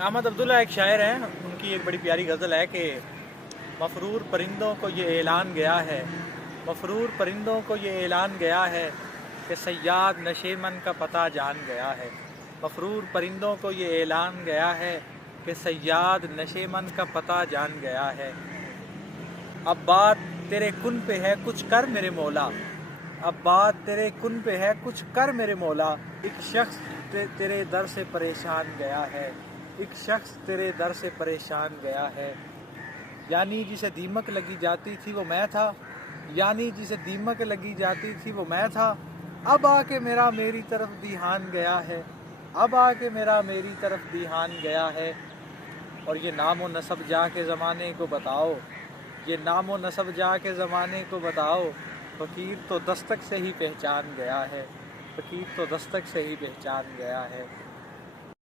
احمد عبداللہ ایک شاعر ہیں، ان کی ایک بڑی پیاری غزل ہے کہ مفرور پرندوں کو یہ اعلان گیا ہے، مفرور پرندوں کو یہ اعلان گیا ہے کہ صیاد نشے من کا پتہ جان گیا ہے۔ مفرور پرندوں کو یہ اعلان گیا ہے کہ صیاد نشے من کا پتہ جان گیا ہے۔ اب بات تیرے کن پہ ہے کچھ کر میرے مولا، اب بات تیرے کن پہ ہے کچھ کر میرے مولا، ایک شخص تیرے در سے پریشان گیا ہے، ایک شخص تیرے در سے پریشان گیا ہے۔ یعنی جسے دیمک لگی جاتی تھی وہ میں تھا، یعنی جسے دیمک لگی جاتی تھی وہ میں تھا، اب آ کے میرا میری طرف دیہان گیا ہے، اب آ کے میرا میری طرف دیہان گیا ہے۔ اور یہ نام و نسب جا کے زمانے کو بتاؤ، یہ نام و نسب جا کے زمانے کو بتاؤ، فقیر تو دستک سے ہی پہچان گیا ہے، فقیر تو دستک سے ہی پہچان گیا ہے۔